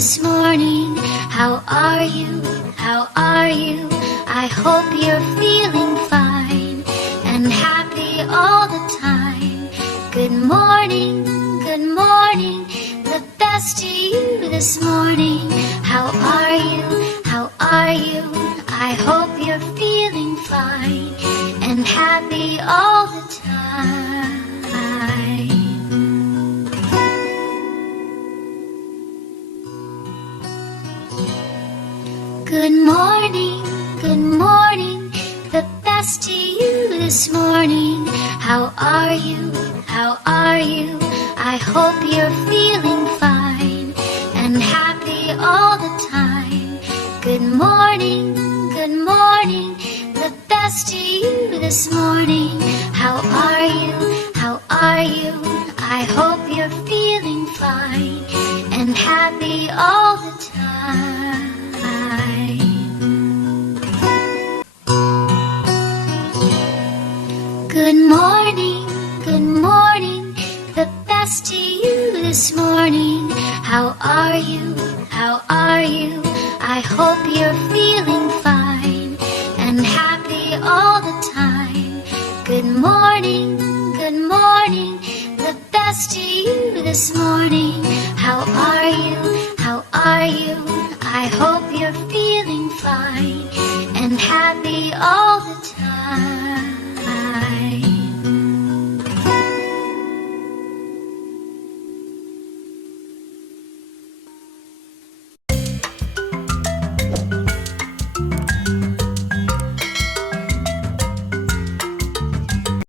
this morning? How are you? How are you? I hope you're feeling fine and happy all the time. Good morning, the best to you this morning. How are you? How are you? I hope you're feeling fine and happy all the time. Good morning, the best to you this morning. How are you? How are you? I hope you're feeling fine and happy all the time. Good morning, the best to you this morning. How are you? How are you? I hope you're feeling fine and happy all the time. Good morning, the best to you this morning. How are you? How are you? I hope you're feeling fine and happy all the time. Good morning, the best to you this morning. How are you? How are you? I hope you're feeling fine and happy all the time.